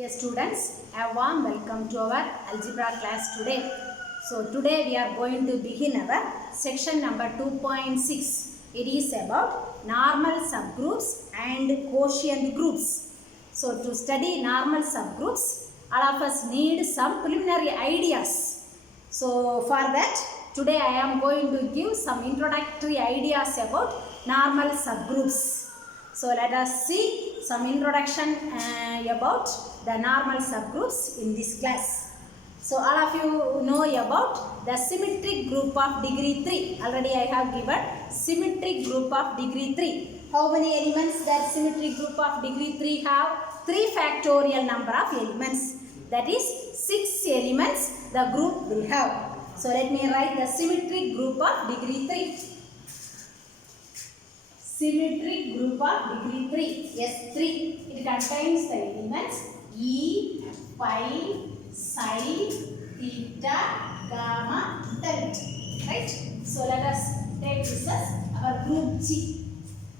Yes, students, a warm welcome to our algebra class today. So today we are going to begin our section number 2.6. It is about normal subgroups and quotient groups. So to study normal subgroups, all of us need some preliminary ideas. So for that, today I am going to give some introductory ideas about normal subgroups. So let us see some introduction about the normal subgroups in this class. So all of you know about the symmetric group of degree 3. Already I have given symmetric group of degree 3. How many elements that symmetric group of degree 3 have? 3 factorial number of elements. That is 6 elements the group will have. So let me write the symmetric group of degree 3. Symmetric group of degree 3. Yes, 3. It contains the elements E, Pi, Psi, Theta, Gamma, Delta. Right? So let us take this as our group G.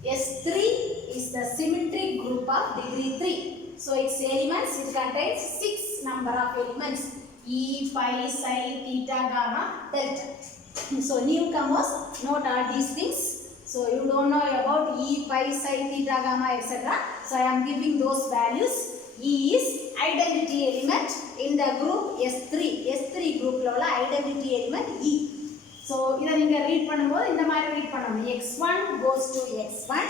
S3 is the symmetric group of degree 3. So its elements, it contains 6 number of elements E, Pi, Psi, Theta, Gamma, Delta. So newcomers, note all these things. So you don't know about E, Pi, Psi, Theta, Gamma, etc. So I am giving those values. E is identity element in the group S3. S3 group la identity element E. So இத நீங்க read பண்ணும்போது இந்த மாதிரி read பண்ணணும். X1 goes to X1,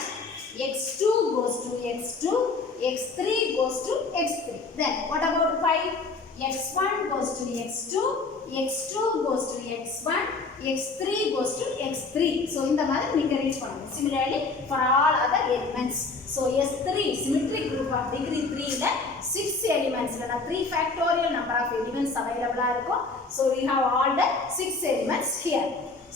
X2 goes to X2, X3 goes to X3. Then what about Pi? X1 goes to X2, X2 goes to X1, X3 goes to X3. So இந்த மாதிரி நீங்க read பண்ணணும். Similarly for all other elements. So S3 symmetric group of degree 3 ல 6 elements ல 3 factorial number of elements available இருக்கும். So we have all the 6 elements here.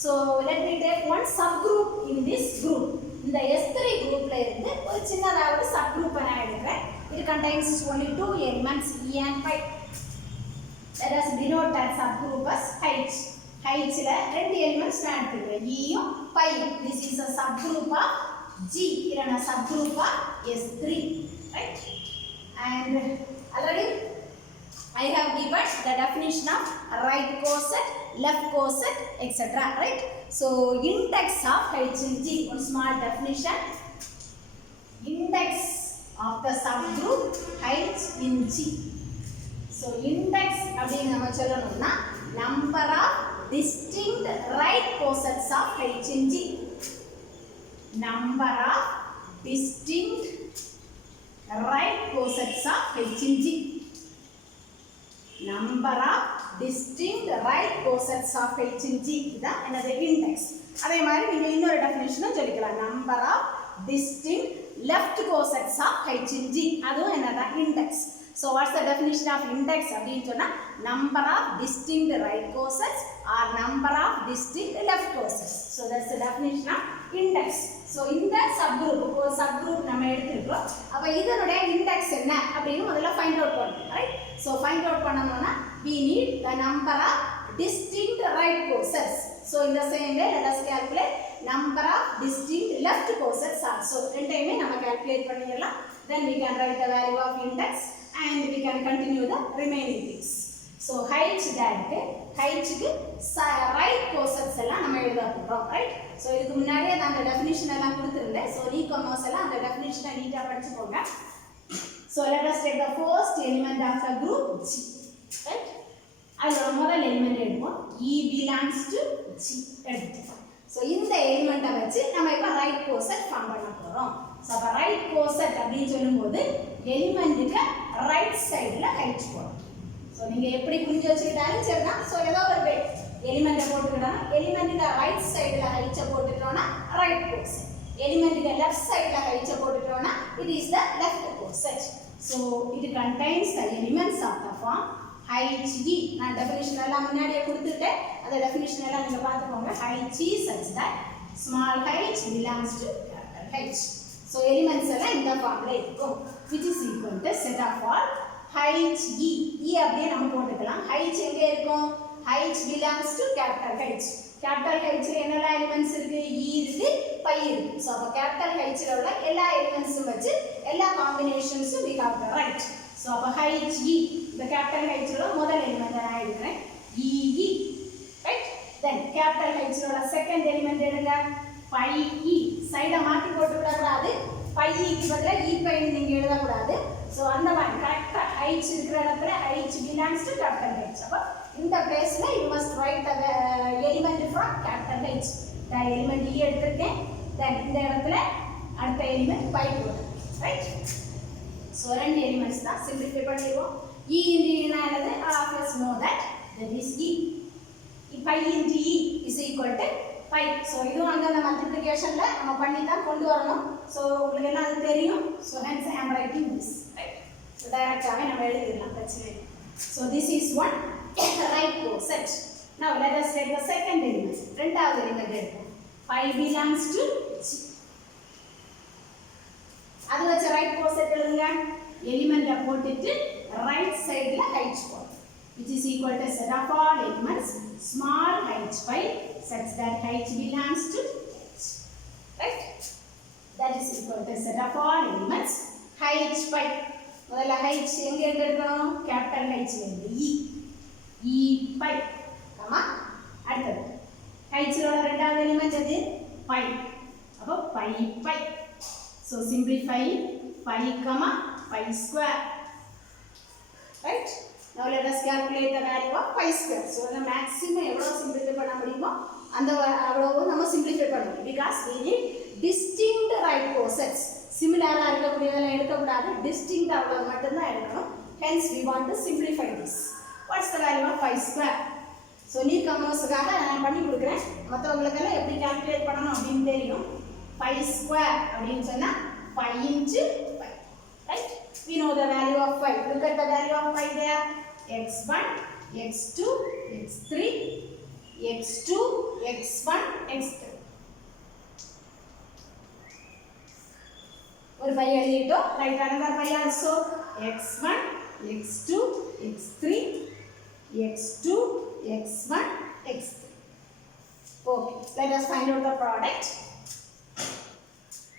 So let me take one subgroup in this group. இந்த S3 groupல இருந்து ஒரு சின்னதா ஒரு subgroup நான் எடுக்கிறேன். It contains only 2 elements E and Pi. Let us denote that subgroup as H. H ல ரெண்டு elements நான் எடுத்துக்கிறேன் E யும் Pi. This is a subgroup of G. It is a subgroup of S3. Right? And already I have given the definition of right coset, left coset, etc. Right? So index of H in G. One small definition. Index of the subgroup H in G. So index அப்படினு நம்ம சொல்லணும்னா number of distinct right cosets of H in G. Number of distinct right cosets of H in G. Number of distinct right cosets of H in G. இதான் என்னது index. அதே மாதிரி நீங்க இன்னொரு டெஃபினிஷனும் சொல்லிக்கலாம். Number of distinct left cosets of H in G. அதுவும் என்னது index. So what's the definition of index அப்படினு சொன்னா number of distinct right cosets or number of distinct left cosets. So that's the definition of index. So இந்த subgroup ஒரு subgroup நம்ம எடுத்துக்கிறோம். அப்ப இதனுடைய index என்ன அப்படினு முதல்ல find out பண்ணணும். Right? So find out பண்ணனும்னா we need the number of distinct right cosets. So in the same way let us calculate number of distinct left cosets also. ரெண்டையுமே நம்ம calculate பண்ணிடலாம். Then we can write the value of index and we can continue the remaining things. So H க்கு right cosets எல்லாம் நம்ம எழுத போறோம். Right? So இதுக்கு முன்னாடியே நான் அந்த டெஃபினிஷன் எல்லாம் கொடுத்திருந்தேன். So newcomers எல்லாம் அந்த டெஃபினிஷனை நீட்டா படிச்சுக்கோங்க. So let us take the first element of the group G. Right? அதோட முதல் எலிமெண்ட் எடுப்போம். E belongs to G எடுத்துப்போம். So இந்த எலிமெண்ட்டை வச்சு நம்ம இப்ப ரைட் கோசெட் ஃபார்ம் பண்ண போறோம். So அப்ப ரைட் கோசெட் அப்படினு சொல்லும்போது எலிமெண்ட்டுக்கு ரைட் சைடுல ஹைட் போடும். So நீங்க எப்படி புரிஞ்சு வச்சிட்டாலும் சரிதான். So ஏதோ ஒரு வே எலிமெண்ட்டை போட்டுக்கிட்டோம். எலிமெண்ட்டுக்கு ரைட் சைடுல ஹைட் போட்டுட்டோம்னா ரைட் கோசெட். எலிமெண்ட்டுக்கு லெஃப்ட் சைடுல ஹைட் போட்டுட்டோம்னா it is the left coset. So it contains the elements of the form HE. நான் டெஃபினிஷன் எல்லாம் முன்னாடியே கொடுத்துட்டேன். அந்த டெஃபினிஷன் எல்லாம் நீங்க பாத்துக்கோங்க. HE such that small h belongs to capital H. So elements எல்லாம் இந்த ஃபார்ம்ல இருக்கும். Which is equal to set of all HE. E அப்படியே நம்ம போட்டுக்கலாம். H எங்க இருக்கும்? H belongs to capital H. Capital H ல என்னெல்லாம் elements இருக்கு? E இருக்கு, Pi இருக்கு. So அப்ப capital H ல உள்ள எல்லா elements வச்சு எல்லா combinations we have to write. So அப்ப height e இந்த capital H உள்ள முதல் element நான் எடுக்கிறேன் e right. Then capital H உள்ள second element எடுங்க pi e சைட மாத்தி போட்டு விட கூடாது pi e க்கு பதிலா e pi நீங்க எழுத கூடாது. So அந்த மாதிரி கரெக்ட்டா H இருக்கிற இடத்துல H belongs to capital H. அப்ப இந்த பிளேஸ்ல you must write the element from capital H. நான் element e எடுத்துட்டேன். Then இந்த இடத்துல அடுத்த element pi போடுறேன் right. So ரெண்டு elements தான் simplify பண்ணிடுவோம். E into e என்னது all of us know that is e. pi into e is equal to pi. So இதுவும் அந்த மல்டிப்ளிகேஷன்ல நம்ம பண்ணி தான் கொண்டு வரணும். So உங்களுக்கு எல்லாம் அது தெரியும். So hence I am writing this right. So டைரக்டாவே நம்ம எழுதிடலாம் பிரச்சனை இல்லை. So this is one right coset. Now let us take the second element. இரண்டாவது element எடுப்போம். Pi belongs to g. அது வச்ச ரைட் coset எழுதுங்க. எலிமெண்ட போட்டுட்டு ரைட் சைடுல h போடுங்க. Which is equal to set of all elements small h pi such that h belongs to h. Right? That is equal to set of all elements h pi. முதல்ல h எங்க இருந்து எடுக்கணும்? கேபிட்டல் h ல இருந்து e pi. கமா அடுத்து h ல உள்ள இரண்டாவது எலிமெண்ட் எது? pi. அப்ப pi. So simplify pi comma pi square. Right? Now let us calculate the value of pi square. So the maximum எவ்வளவு simplify பண்ண முடியுமோ அந்த அவ்வளவு நம்ம simplify பண்ணணும். Because we need distinct right cosets. Similar ஆ இருக்கக்கூடியதெல்லாம் எடுக்க கூடாது. Distinct அவ்வளவு மட்டும் தான் எடுக்கணும். Hence we want to simplify this. What's the value of pi square? So நீ கமர்ஸ்க்காக நான் பண்ணி கொடுக்கிறேன். மற்றவங்களுக்கு எல்லாம் எப்படி calculate பண்ணணும் அப்படின்னு தெரியும். Pi square அப்படின்னு சொன்னா pi into pi. Right? We know the value of pi. Look at the value of pi there. x1, x2, x3, x2, x1, x3. ஒரு pi எழுதிட்டோம். Write another pi also. x1, x2, x3, x2, x1, x3. Okay. Let us find out the product.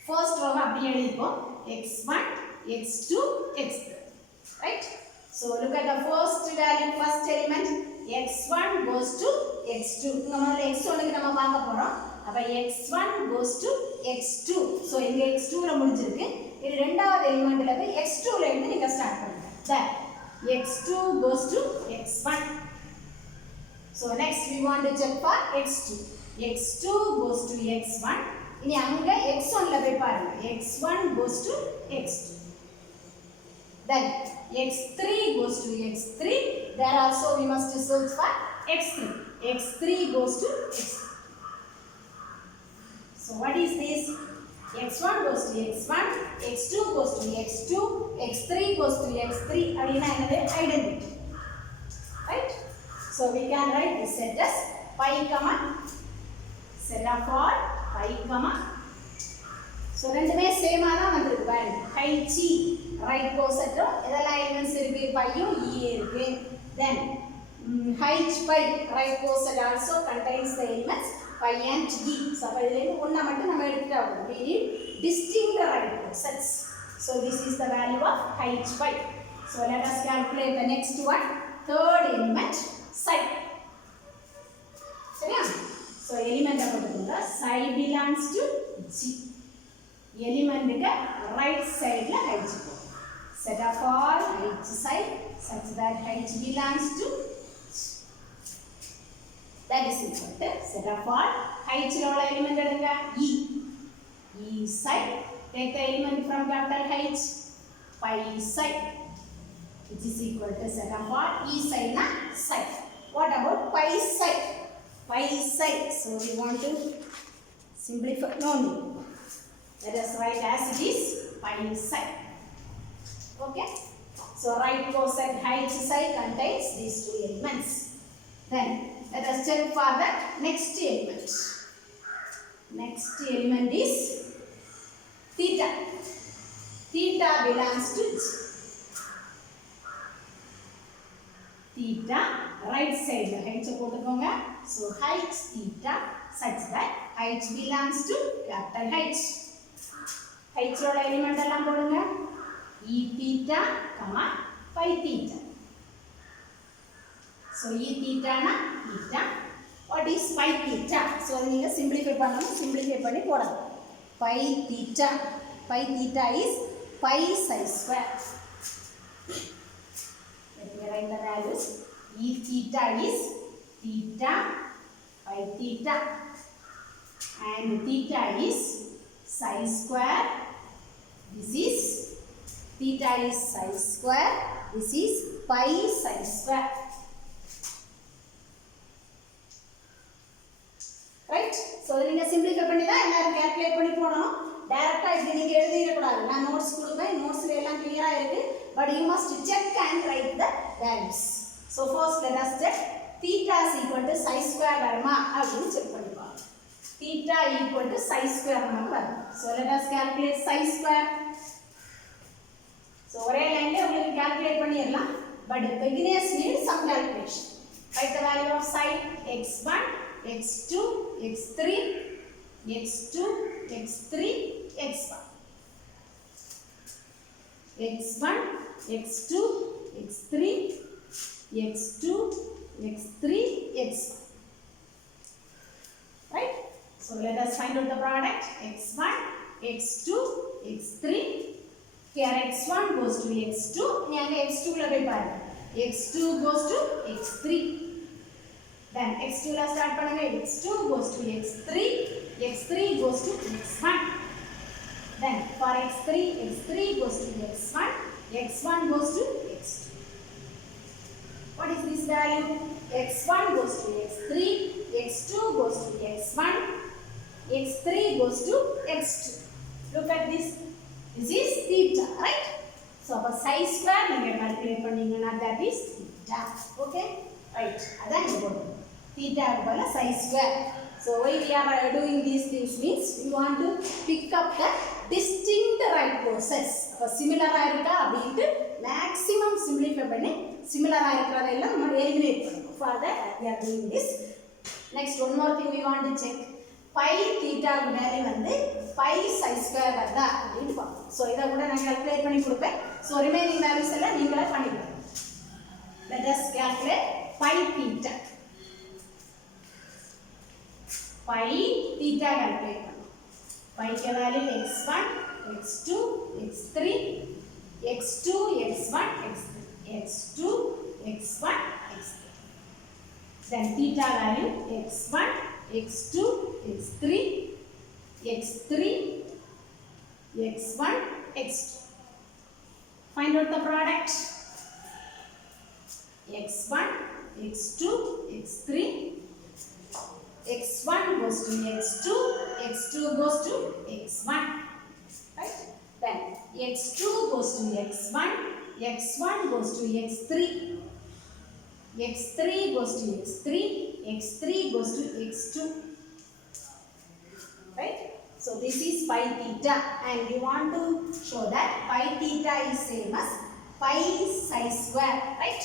First row அப்படியே எழுதிப்போம். x1, x2, x3. Right? So look at the first value, first element. x1 goes to x2. இங்க முதல்ல x1 க்கு நம்ம பார்க்க போறோம். அப்ப x1 goes to x2. So இங்க x2 ல முடிஞ்சிருக்கு. இது இரண்டாவது எலிமெண்ட்ல போய் x2 ல இருந்து நீங்க ஸ்டார்ட் பண்ணுங்க. Then x2 goes to x1. So next we want to check for x2. x2 goes to x1. இனி அங்க x1 ல போய் பாருங்க. x1 goes to x2. Then x3 goes to x3. There also we must search for x3. x3 goes to x3. So what is this? x1 goes to x1, x2 goes to x2, x3 goes to x3. அப்படினா என்னது? Identity. Right? So we can write this set as pi comma set of all pi comma. So ரெண்டுமே சேமா தான் வந்திருக்கு பாருங்க. h right coset இதெல்லாம் எலிமெண்ட்ஸ் இருக்கு பையும் e இருக்கு. Then h pi right coset also contains the elements pi and e. So இதுல இருந்து ஒண்ணா மட்டும் நம்ம எடுத்துட்டா போதும். We need distinct right cosets. So this is the value of h pi. So let us calculate the next one. Third element psi. சரியா? So element போட்டுக்கோங்க. Psi belongs to g. Element க்கு right side ல h போகும். Set of all h psi such that h belongs to g. That is equal to set of all h ல உள்ள element எடுங்க e. E psi. Take the element from capital H. Pi psi. Which is equal to set of all e psi na psi. What about pi psi? Pi psi. So we want to simplify. No need. Let us write as it is pi psi. Okay. So right coset h psi contains these two elements. Then let us check for the next element. Next element is theta. Theta belongs to g. Theta right side la h போட்டுக்கோங்க. So h theta such that h belongs to capital H. H ஓட எலிமெண்ட் எல்லாம் போடுங்க. E theta, phi theta. So e theta na theta. What is phi theta? So நீங்க simplify பண்ணனும், simplify பண்ணி போடணும். Phi theta. Phi theta is pi psi square. Let me write the values. E theta is theta phi theta, and theta is psi square. This is theta is psi square. This is pi psi square. Right? So நீங்க simplify பண்ணி தான் எல்லாரும் calculate பண்ணி போடணும். டைரக்டா இப்படி நீங்க எழுதிர கூடாது. நான் நோட்ஸ் கொடுப்பேன். நோட்ஸ்ல எல்லாம் கிளியரா இருக்கு. But you must check and write the values. So first let us check theta is equal to psi square வருமா அப்படினு செக் பண்ணி பாருங்க. Theta equal to psi square நமக்கு வரும். So let us calculate psi square. So ஒரே லைன்ல உங்களுக்கு calculate பண்ணிரலாம். But beginners need some calculation. Write the value of psi x1, x2, x3, x2, x3, x1. x1, x2, x3, x2, x3, x1. Right? So let us find out the product. x1, x2, x3. Here x1 goes to x2. Here x2 la poi paarenga. x2 goes to x3. Then x2 la start பண்ணுங்க. x2 goes to x3. x3 goes to x1. Then for x3, x3 goes to x1. x1 goes to x2. What is this value? x1 goes to x3. x2 goes to x1. x3 goes to x2. Look at this. This is theta, right? So for psi square நீங்க calculate பண்ணீங்கன்னா that is theta. Okay? Right. அதான் இங்க போடுறோம். Theta க்கு psi square. So why we are doing these things means we want to pick up the distinct right process. அப்ப சிமிலரா இருக்கா அப்படிட்டு maximum simplify பண்ணி சிமிலரா இருக்கறதெல்லாம் நம்ம எலிமினேட் பண்ணனும். For that we are doing this. Next one more thing we want to check. Pi theta க்கு வேல்யூ வந்து pi psi square வருதா அப்படிட்டு பார்ப்போம். So இத கூட நான் கால்குலேட் பண்ணி கொடுப்பேன். So remaining values எல்லாம் நீங்களே பண்ணிக்கலாம். Let us calculate pi theta. Pi theta calculate பண்ணனும். Pi के value x1, x2, x3, x2, x1, x3, x2, x1, x3. Then theta value x1, x2, x3, x3, x1, x2. Find out the product. x1, x2, x3. x1 goes to x2, x2 goes to x1, right? Then x2 goes to x1, x1 goes to x3, x3 goes to x3, x3 goes to x2, right? So this is pi theta, and we want to show that pi theta is same as pi psi square, right?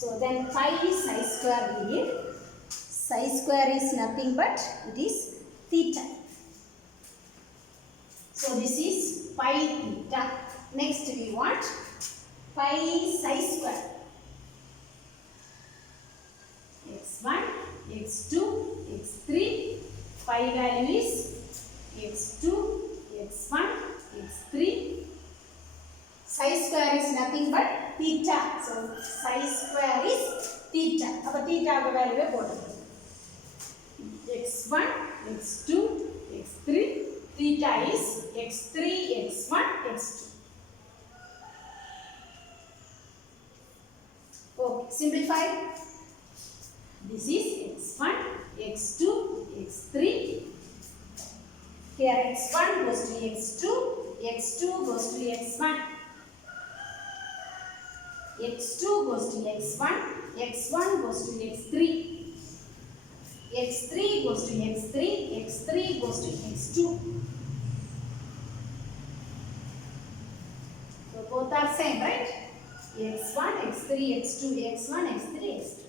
So then pi psi square we need. Psi square is nothing but it is theta. So this is pi theta. Next we want pi psi square. x1, x2, x3. Pi value is x2, x1, x3. Psi square is nothing but theta. So psi square is theta. Appo theta ku value போடுங்க. x1, x2, x3. Theta is x3, x1, x2. Okay, simplify. This is x1, x2, x3. Here x1 goes to x2, x2 goes to x1. x2 goes to x1, x1 goes to x3. x3 goes to x3, x3 goes to x2. So both are same, right? x1, x3, x2, x1, x3, x2.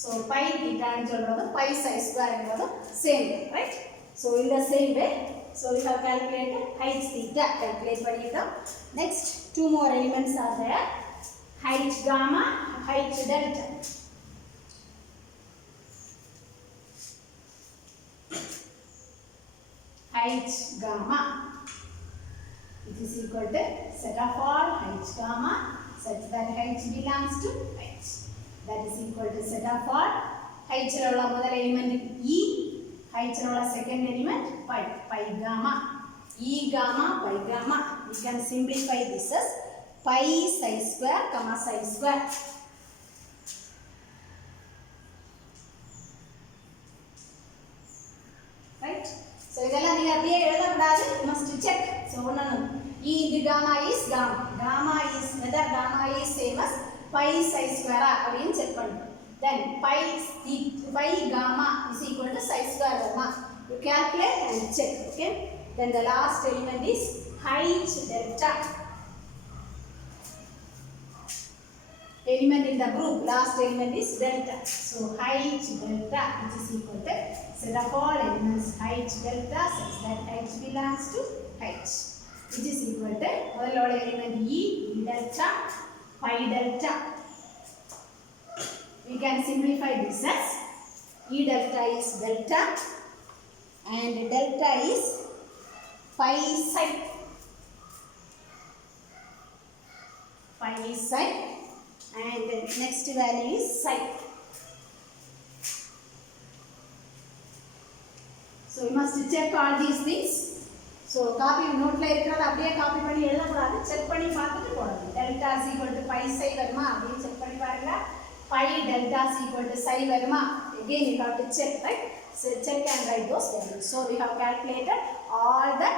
So pi theta and pi psi square and same, right? So in the same way, so we have calculated height theta. Calculate. Next, two more elements are there. Height H gamma, H delta. H gamma. It is equal to set of all H gamma such that H belongs to H. That is equal to set of all H rolla mother element E, H rolla second element pi, pi gamma. E gamma, pi gamma. We can simplify this as pi psi square comma psi square. Right? So idella neenga apdiye ezhudappadadu, you must check. So onnanu E into gamma is gamma. Gamma is whether gamma is same as pi psi square appdinu check pannu. Then pi gamma is equal to psi square gamma. You calculate and check. Okay. Then the last element is H delta. Element in the group, last element is delta. So H delta, which is equal to set of all elements H delta such that H belongs to H, which is equal to all element E delta, pi delta. We can simplify this as E delta is delta and delta is pi psi. Pi psi and next value is psi. So you must check all these things. So copy note la irukradha அப்படியே copy பண்ணி எழுத கூடாது, check பண்ணி பார்த்துட்டு போடணும். Delta is equal to pi psi வருமா அப்படியே check பண்ணி பாருங்க. Pi delta is equal to psi வருமா, again you have to check, right? So check and write those values. So we have calculated all the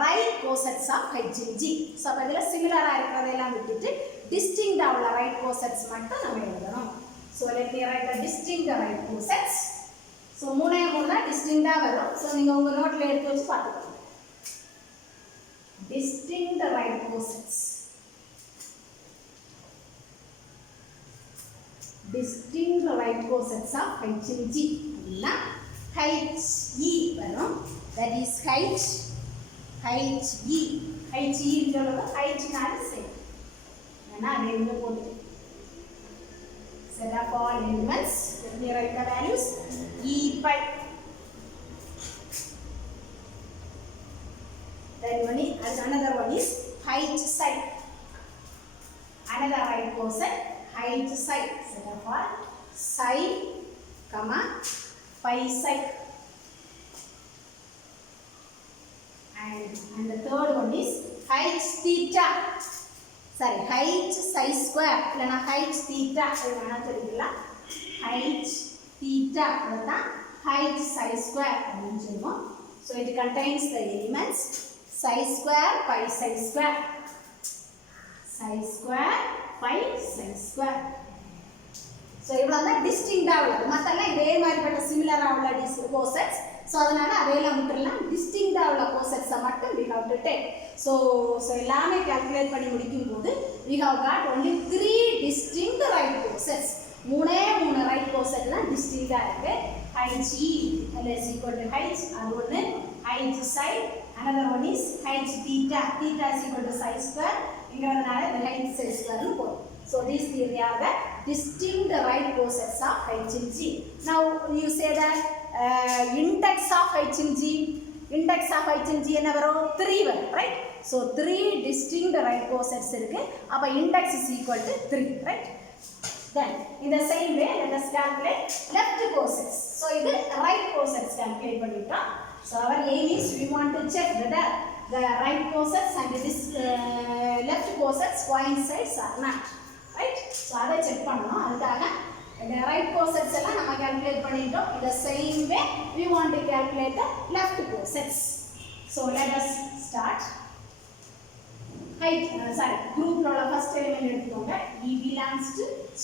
right cosets of H and G. So அப்ப இதெல்லாம் similar ஆ இருக்கறதெல்லாம் விட்டுட்டு distinct ஆ உள்ள right cosets மட்டும் நாம எழுதணும். So let me write the distinct right cosets. So மூணே மூணு distinct ஆ வரும். So நீங்க உங்க நோட்ல எடுத்து வச்சு பாத்துக்கோங்க. Distinct right cosets. Distinct right cosets of H and G. இல்ல H E வரும். That is H E. H E ன்றது H னால same. ஏன்னா அது எங்க போகுது. Set of all elements. Let me write the values. E pi. Then another one is H psi. Another right coset H psi. Set of all psi, comma pi psi. And the third one is H theta. Sorry, H psi square. இல்லனா H theta என்ன தெரியுங்களா? H theta அதான் H psi square அப்படினு சொல்லுவோம். So it contains the elements psi square, pi psi square. Psi square, pi psi square. So இவ்வளவு தான் டிஸ்டிங்க்டா உள்ளது. மத்தெல்லாம் இதே மாதிரிப்பட்ட சிமிலரா உள்ள cosets. So அதனால அதையெல்லாம் விட்டுறலாம். டிஸ்டிங்க்டா உள்ள cosets மட்டும் we have to take. So எல்லாமே கால்குலேட் பண்ணி முடிக்கும் போது we have got only 3 distinct right cosets. மூணே மூணு right coset தான் டிஸ்டிங்க்டா இருக்கு. H E is equal to H, அது ஒண்ணு. H psi, another one is H theta. Theta is equal to psi square. இங்கறதுனால இந்த H psi square னு போடும். So these three are the distinct right cosets of H and G. Now you say that index of H and G. Index of H and G என்ன வரும்? 3 வரும், right? So 3 distinct right cosets இருக்கு. அப்ப index is equal to 3, right? Then in the same way let us calculate left cosets. So இது right cosets calculate பண்ணிட்டோம். So our aim is we want to check whether the right cosets and this left cosets coincides or not, right? So அதை செக் பண்ணனும். அதுக்காக the right cosets எல்லாம் நம்ம calculate பண்ணிட்டோம். In the same way we want to calculate the left cosets. So let us start. Group ல உள்ள first element எடுத்துக்கோங்க. E belongs to G.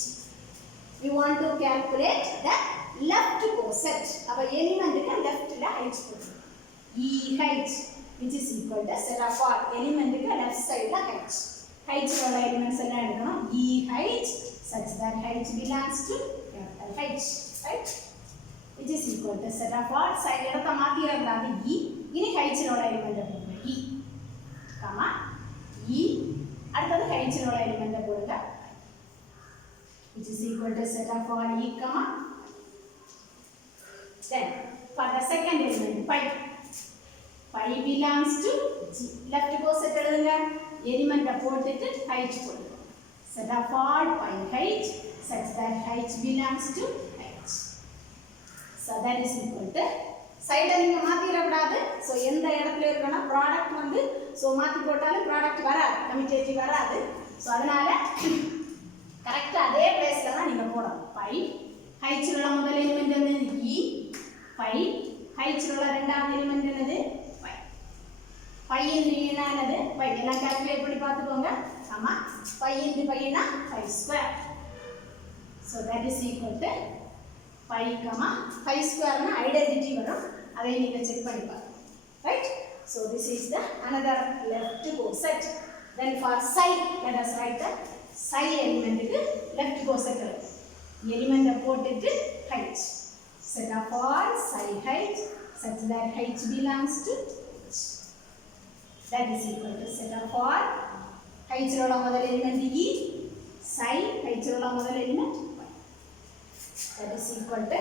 We want to calculate the left coset. அப்ப எலிமெண்ட்க்கு லெஃப்ட்ல H போடுங்க. EH which is equal to set of all எலிமெண்ட்க்கு left சைடுல H. H ல உள்ள எலிமெண்ட்ஸ் எல்லாம் எடுக்கணும். EH such that H belongs to capital H, right? Which is equal to set of all side இடத்தை மாத்திரக்கூடாது E. இனி H ல உள்ள எலிமெண்ட் போடுங்க. E, comma E. அடுத்தது H ல உள்ள எலிமெண்ட் போடுங்க. equal to set of all E comma. Then for the second element pi. Pi belongs to G. Left go set element supported height. Set of all pi height such that height belongs to height. So that is equal to side நீங்க மாத்திர கூடாது. So எந்த இடத்துல இருக்கனா ப்ராடக்ட் வந்து so மாத்தி போட்டாலும் ப்ராடக்ட் வராது, கமிட்டேட்டிவ் வராது. So அதனால கரெக்ட்டா அதே பிளேஸ்ல தான் நீங்க போடணும். pi height உள்ள முதல் எலிமெண்ட் என்னது e, pi height உள்ள இரண்டாவது எலிமெண்ட் என்னது pi. pi என்னது pi எல்லாம் கால்குலேட் பண்ணி பாத்துக்கோங்க. ஆமா pi into pi னா pi square. So that is equal to pi comma pi square na identity varum adai neenga check panni paarenga, right? So this is the another left coset. Then for psi let us write the psi element ku left coset element போட்டுட்டு height set of all psi height such that height belongs to h. That is equal to set of all height rola modal element e, psi height rola modal element. That is equal to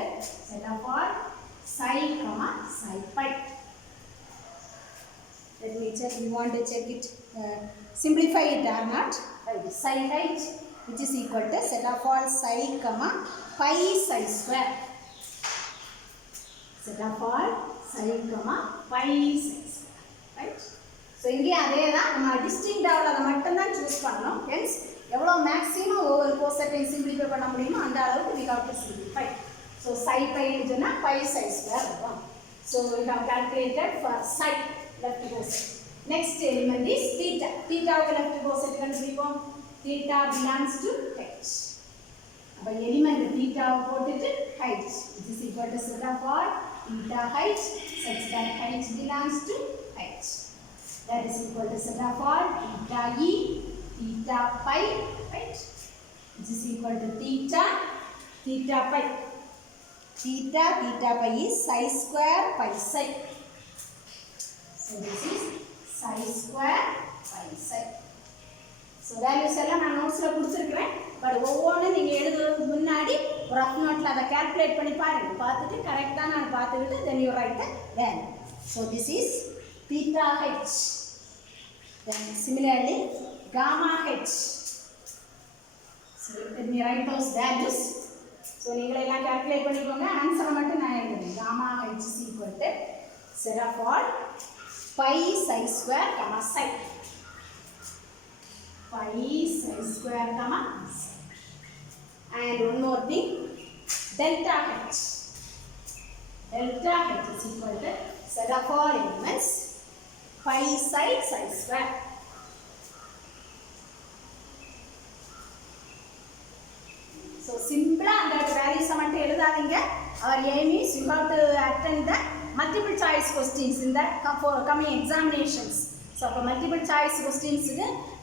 set of all psi comma psi pi. Let me check. We want to check it. Simplify it or not? Right. Psi height which is equal to set of all psi comma pi psi square. Set of all psi comma pi psi square. Right. So இங்கே அதே தான் நம்ம டிஸ்டிங்க்ட் ஆவலத மட்டும் தான் चूஸ் பண்ணனும். Hence எவ்வளவு மேக்ஸिमम ஒவ்வொரு கோசெட்டை சிம்பிளிஃபை பண்ண முடியுமோ அந்த அளவுக்கு we have to simplify. So psi pi ன்னு சொன்னா pi psi square வரும். So we have calculated for psi left coset. Next element is theta. Theta க்கு left coset கண்டுபிடிப்போம். Theta belongs to h. அப்ப element theta போட்டுட்டு height which is equal to set of all theta height such that height belongs to h. That is equal to set of all theta e theta pi, right? Which is equal to theta pi. Theta pi is psi square pi psi. So this is psi square pi psi. So values எல்லாம் நான் நோட்ஸ்ல கொடுத்திருக்கேன். பட் ஒவ்வொண்ணு நீங்க எழுதுறதுக்கு முன்னாடி ரஃப் நோட்ல அத கால்குலேட் பண்ணி பாருங்க. பார்த்துட்டு கரெக்ட்டா நான் பார்த்துட்டு then you write the value. So this is theta h. Then similarly gamma h. So let me write those values. So நீங்க எல்லாம் கால்குலேட் பண்ணிக்கோங்க. ஆன்சர் மட்டும் நான் எழுதுறேன். gamma h is equal to set of all pi psi square comma psi. Pi psi square comma psi. And one more thing, delta h. Delta h is equal to set of all elements pi psi psi square. So simple and that values மட்டும் எழுதாதீங்க. Our aim is you have to attend the multiple choice questions in the coming examinations. So அப்ப multiple choice questions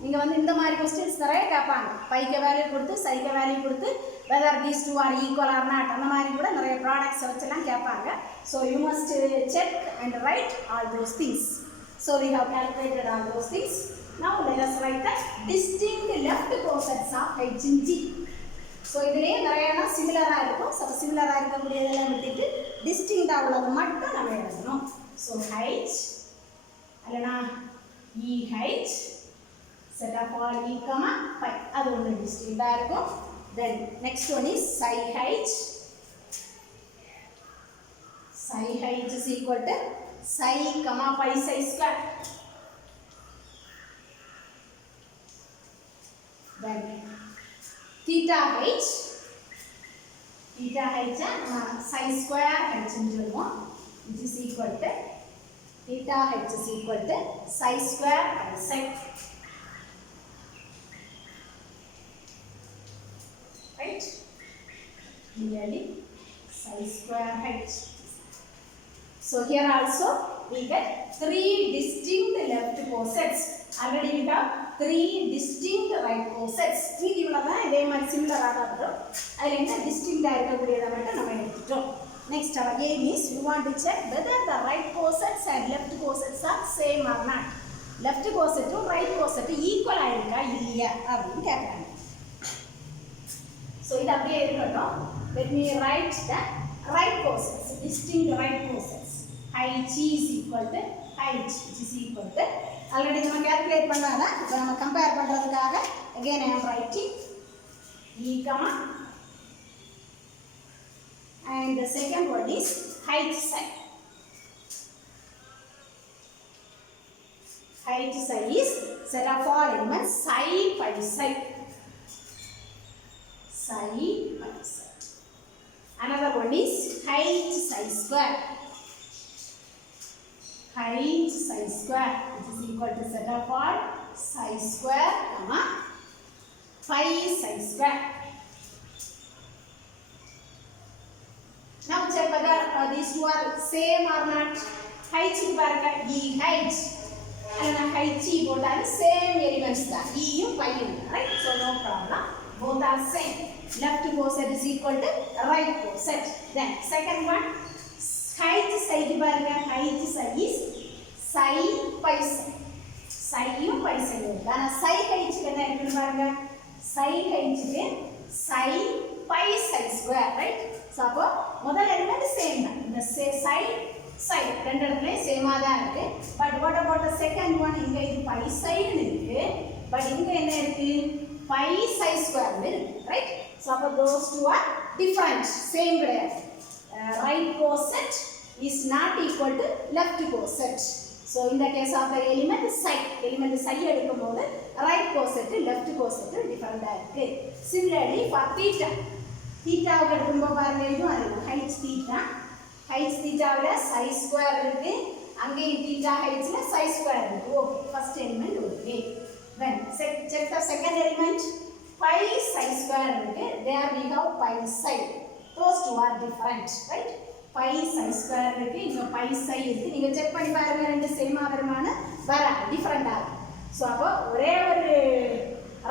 நீங்க வந்து இந்த மாதிரி questions நிறைய கேட்பாங்க. Bike value கொடுத்து சைக்கு வேல்யூ கொடுத்து whether these two are equal or not அந்த மாதிரி கூட நிறைய ப்ராடக்ட்ஸ் வச்செல்லாம் கேட்பாங்க. So you must check and write all those things. So we have calculated all those things. Now let us write the distinct left cosets of h in G. So இதுலயே நிறையனா சிமிலரா இருக்கும். So சிமிலரா இருக்கக்கூடியதெல்லாம் விட்டுட்டு டிஸ்டிங்க்டா உள்ளது மட்டும் நம்ம எழுதணும். So h அல்லனா e h set of all e comma pi அது ஒண்ணு டிஸ்டிங்க்டா இருக்கும். Then next one is psi h. Psi h is equal to psi comma pi psi square. Then theta h psi square h ன்னு சொல்லுவோம். which is equal to theta h is equal to psi square pi psi. Right? Clearly psi square h. So here also we get three distinct left cosets. Already we have three distinct right cosets. மீதி உள்ளதா இதே மாதிரி சிமிலரா தான் வரும். அதுல என்ன டிஸ்டிங்க்டா இருக்கக்கூடியத மட்டும் நம்ம எடுத்துட்டோம். Next our aim is we want to check whether the right cosets and left cosets are same or not. Left coset and right coset equal ஆ இருக்கா இல்லையா அப்படினு கேக்குறாங்க. So இது அப்படியே இருக்கட்டும். Let me write the right cosets, distinct right cosets. H is equal to H, which is equal to already நம்ம calculate பண்ணாதா, இப்போ நம்ம compare பண்றதுக்காக again I am writing E comma, and the second one is H psi. H psi is set of all elements psi pi psi. Psi pi psi. Another one is H psi square. H psi square, which is equal to set of all psi square comma pi psi square. Now check whether these two are same or not. H க்கு பாருங்க EH and H போட்டாலும் same elements தான், E யும் pi யும், right? So no problem, both are same. Left coset is equal to right coset. Then second one, H psi க்கு பாருங்க H psi is psi pi psi. Psi யும் pi psi யும், ஆனா psi H க்கு என்ன இருக்குன்னு பாருங்க, psi H க்கு psi pi psi square, right? So அப்போ முதல் எலிமெண்ட் சேம் தான், இந்த psi psi ரெண்டு இடத்துலயும் சேமா தான் இருக்கு. But what about the second one? இங்க இது pi psi ன்னு இருக்கு, பட் இங்க என்ன இருக்கு, pi psi square ன்னு இருக்கு, right? So அப்போ those two are different, same கிடையாது. Right coset is not equal to left coset. So in the case of the element psi எடுக்கும்போது right coset left coset different ஆ இருக்கு. Similarly for theta வுக்கு எடுக்கும்போது பாருங்க இதுவும் அதே h thetaவுல psi square இருக்கு, அங்கேயும் theta hல psi square இருக்கு. Okay, first element okay. Then check the second element, pi psi square இருக்கு, there we have pi psi. Those two are different, right? pi psi square இருக்கு, இங்க pi psi இருக்கு. நீங்க செக் பண்ணி பாருங்க, ரெண்டு சேமா வருமான வர டிஃபரண்ட் ஆகும். ஸோ அப்போ ஒரே ஒரு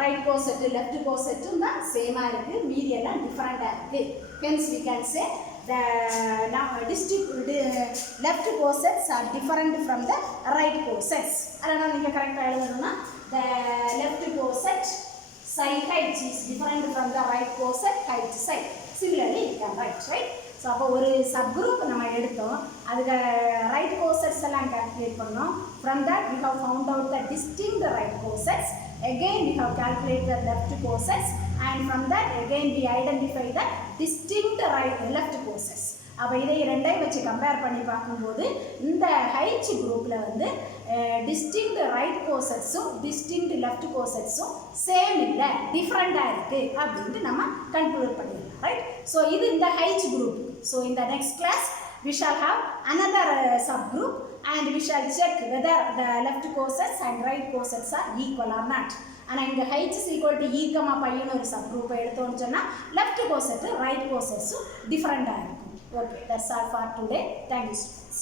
ரைட் கோசெட் லெஃப்ட் கோசெட்டும் தான் சேமா இருக்கு, மீதி எல்லாம் டிஃபரண்டா இருக்கு. Hence we can say the left cosets are different from the right cosets. அதனால நீங்க கரெக்ட்டா எழுதணும்னா the left coset psi h is different from the right coset h psi. Similarly you can write, right? So அப்போ ஒரு சப்குரூப் நம்ம எடுத்தோம், அதுக்கு right cosets எல்லாம் கால்குலேட் பண்ணோம். From that we have found out the distinct right cosets. Again we have calculated the left cosets, and from that again we identify the distinct left cosets. அப்போ இதை ரெண்டையும் வச்சு கம்பேர் பண்ணி பார்க்கும்போது இந்த H குரூப்பில் வந்து டிஸ்டிங்க்ட் ரைட் கோசெட்ஸும் டிஸ்டிங்க்ட் லெஃப்ட் கோசெட்ஸும் சேம் இல்லை, டிஃப்ரெண்டாக இருக்குது அப்படின்ட்டு நம்ம கன்க்ளூட் பண்ணிடலாம், ரைட்? ஸோ இது இந்த H குரூப். ஸோ இந்த next class we shall have another subgroup and we shall check whether the left cosets and right cosets are equal or not. ஆனால் இங்கே H is equal to E, pi ன்னு ஒரு சப்குரூப்பை எடுத்தோம்னு சொன்னால் லெஃப்ட் கோசெட்டு ரைட் கோசெட்ஸும் டிஃப்ரெண்டாக இருக்கும். Okay, that's all for today. Thank you, students.